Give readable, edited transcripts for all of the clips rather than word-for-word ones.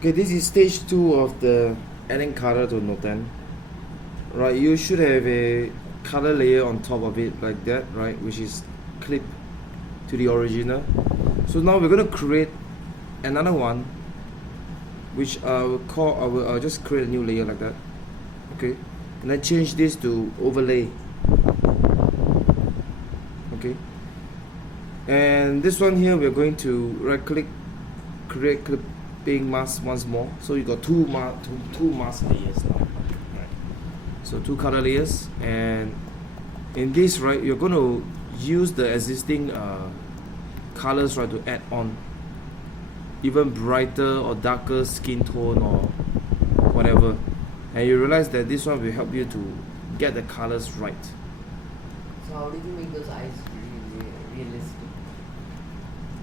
Okay, this is stage 2 of the adding color to Notan. Right, you should have a color layer on top of it like that, right, which is clipped to the original. So now we're going to create another one, which I will call, I'll just create a new layer like that. Okay, and then change this to overlay. Okay, and this one here we're going to right click, create clipping mask once more. So you got two mask layers now. Right. So 2 color layers, and in this, right, you're going to use the existing colors, right, to add on even brighter or darker skin tone or whatever, and you realize that this one will help you to get the colors right. So how did you make those eyes realistic?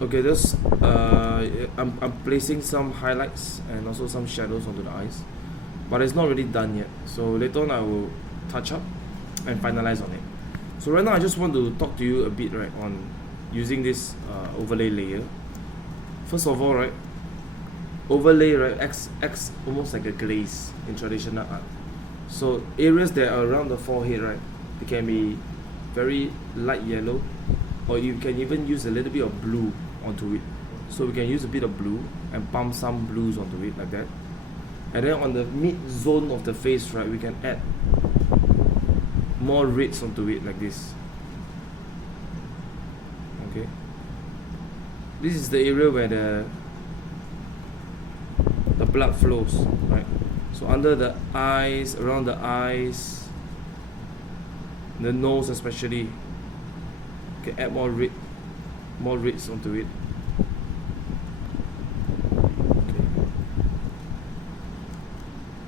Okay, this I'm placing some highlights and also some shadows onto the eyes, but it's not really done yet, so later on I will touch up and finalize on it. So right now I just want to talk to you a bit, right, on using this overlay layer. First of all, right, overlay, right, acts almost like a glaze in traditional art. So areas that are around the forehead, right, they can be very light yellow, or you can even use a little bit of blue onto it. So we can use a bit of blue and pump some blues onto it like that. And then on the mid zone of the face, right, we can add more reds onto it like this. Okay, this is the area where the blood flows, right? So under the eyes, around the eyes, the nose especially, you can add more reds onto it. Okay.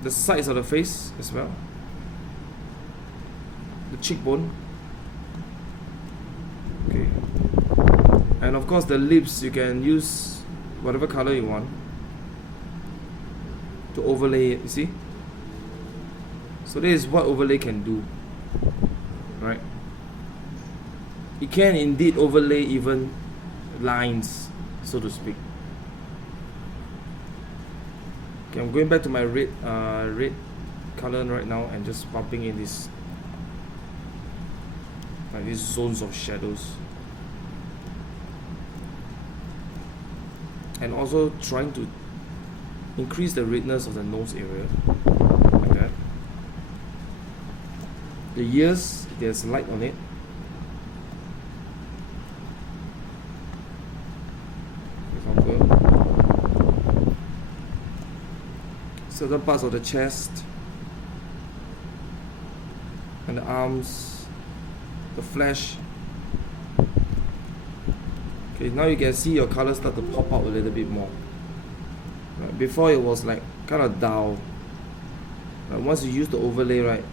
The sides of the face as well, the cheekbone. Okay, and of course the lips, you can use whatever color you want to overlay it, you see. So this is what overlay can do, right? It can indeed overlay even lines, so to speak. Okay, I'm going back to my red color right now and just pumping in this, like these zones of shadows, and also trying to increase the redness of the nose area like that. The ears, there's light on it. For example, certain parts of the chest and the arms, the flesh. Okay, now you can see your colors start to pop out a little bit more. Right, before it was like kind of dull. Right, once you use the overlay, right,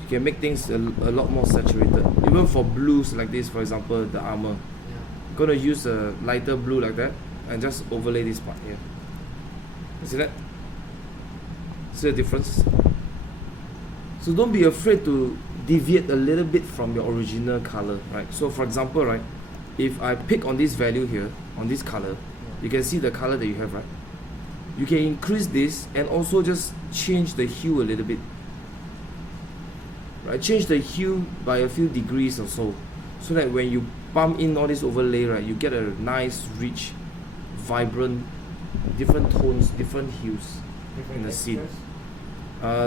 you can make things a lot more saturated. Even for blues like this, for example, the armor. Yeah. I'm gonna use a lighter blue like that and just overlay this part here. You see that? See the difference? So don't be afraid to deviate a little bit from your original color, right? So for example, right, if I pick on this value here, on this color, you can see the color that you have, right? You can increase this and also just change the hue a little bit, right? Change the hue by a few degrees or so that when you pump in all this overlay, right, you get a nice, rich, vibrant, different tones, different hues in the scene.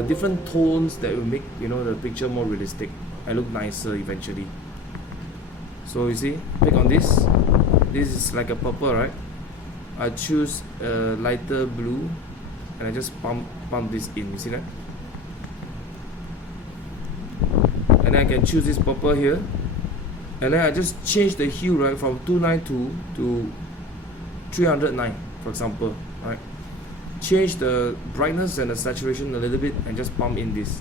Different tones that will make, you know, the picture more realistic and look nicer eventually. So you see, pick on this. This is like a purple, right? I choose a lighter blue and I just pump this in. You see that? And then I can choose this purple here, and then I just change the hue, right, from 292 to 309, for example, right? Change the brightness and the saturation a little bit and just pump in this,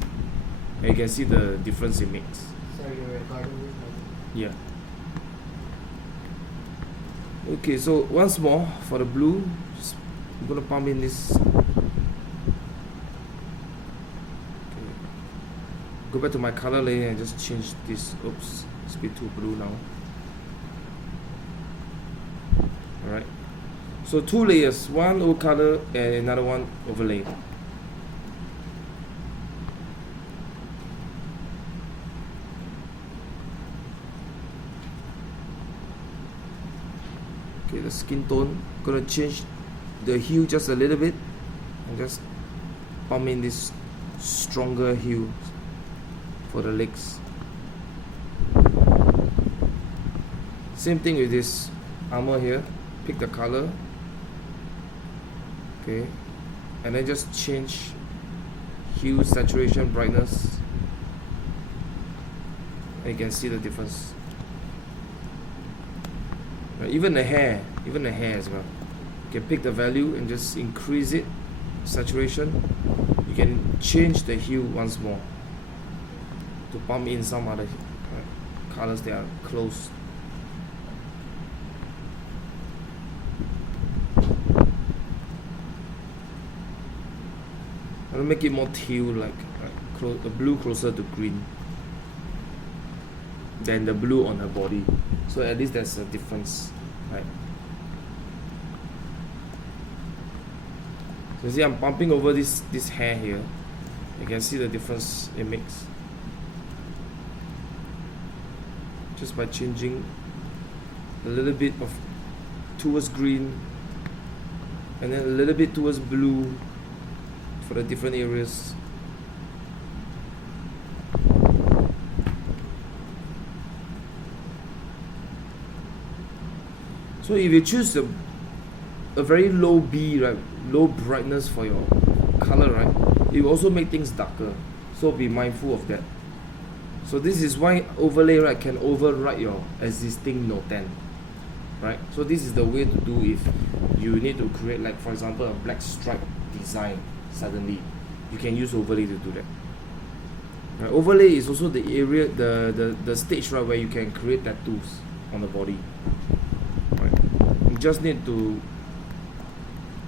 and you can see the difference it makes. So you're recording this? Yeah. Okay, so once more for the blue, I'm gonna pump in this. Okay. Go back to my color layer and just change this. Oops, it's a bit too blue now. Alright. So 2 layers, one old color and another one overlay. Okay, the skin tone, gonna change the hue just a little bit and just pump in this stronger hue for the legs. Same thing with this armor here. Pick the color, okay, and then just change hue, saturation, brightness, and you can see the difference. Right, even the hair as well. You can pick the value and just increase it, saturation. You can change the hue once more to pump in some other colors that are close. I'll make it more teal, like the blue closer to green than the blue on her body. So at least there's a difference, right? So you see, I'm pumping over this hair here. You can see the difference it makes just by changing a little bit of towards green and then a little bit towards blue for the different areas. So if you choose a very low B, right, low brightness for your color, right, it will also make things darker. So be mindful of that. So this is why overlay, right, can override your existing Notan, right? So this is the way to do if you need to create, like for example, a black stripe design. Suddenly, you can use overlay to do that. Right, overlay is also the area, the stage, right, where you can create tattoos on the body. Right, you just need to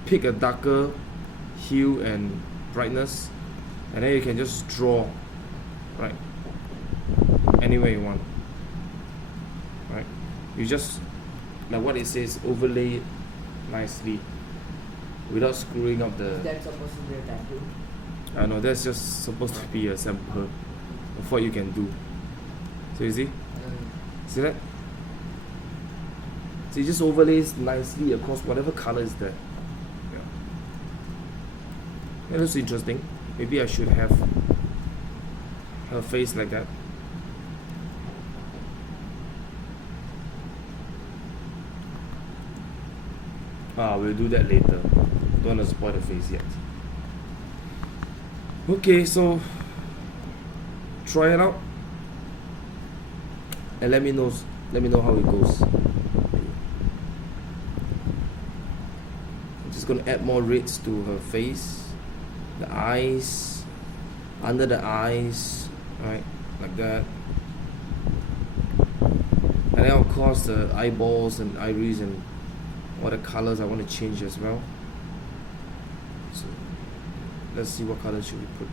pick a darker hue and brightness, and then you can just draw, right, anywhere you want. Right, you just, like what it says, overlay it nicely without screwing up the. Is that supposed to be a tattoo? No, that's just supposed to be a sample of what you can do. So you see? See that? So it just overlays nicely across whatever color is there. Yeah. That looks interesting. Maybe I should have her face like that. We'll do that later. Don't want to spoil the face yet. Okay, so try it out and let me know how it goes. I'm just gonna add more reds to her face, the eyes, under the eyes, right, like that. And then of course the eyeballs and iris and all the colors I want to change as well. So let's see what color should we put.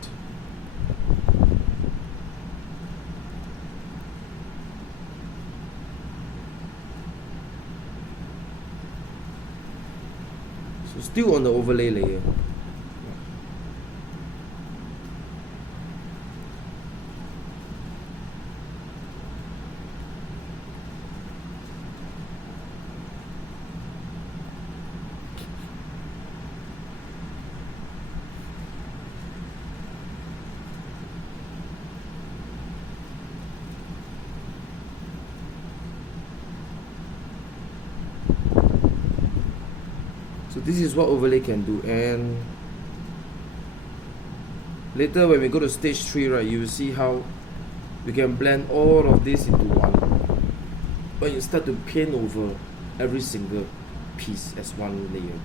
So still on the overlay layer. So this is what overlay can do, and later when we go to stage 3, right, you will see how we can blend all of this into one. But you start to paint over every single piece as one layer.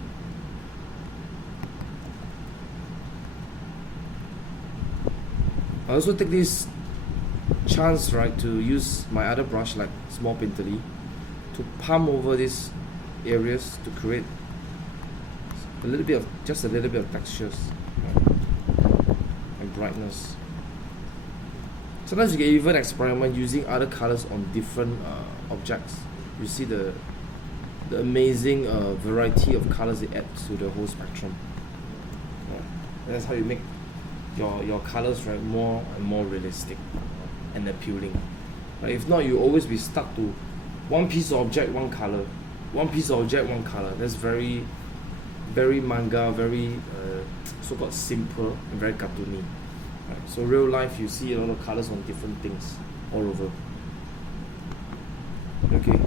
I also take this chance, right, to use my other brush, like small painterly, to pump over these areas to create a little bit of textures, right, and brightness. Sometimes you can even experiment using other colors on different objects. You see the the amazing variety of colors it adds to the whole spectrum. Right. That's how you make your colors, right, more and more realistic and appealing. Right. If not, you always be stuck to one piece of object, one color, one piece of object, one color. That's very, very manga, very so-called simple and very cartoony. Right. So real life, you see a lot of colors on different things all over. Okay.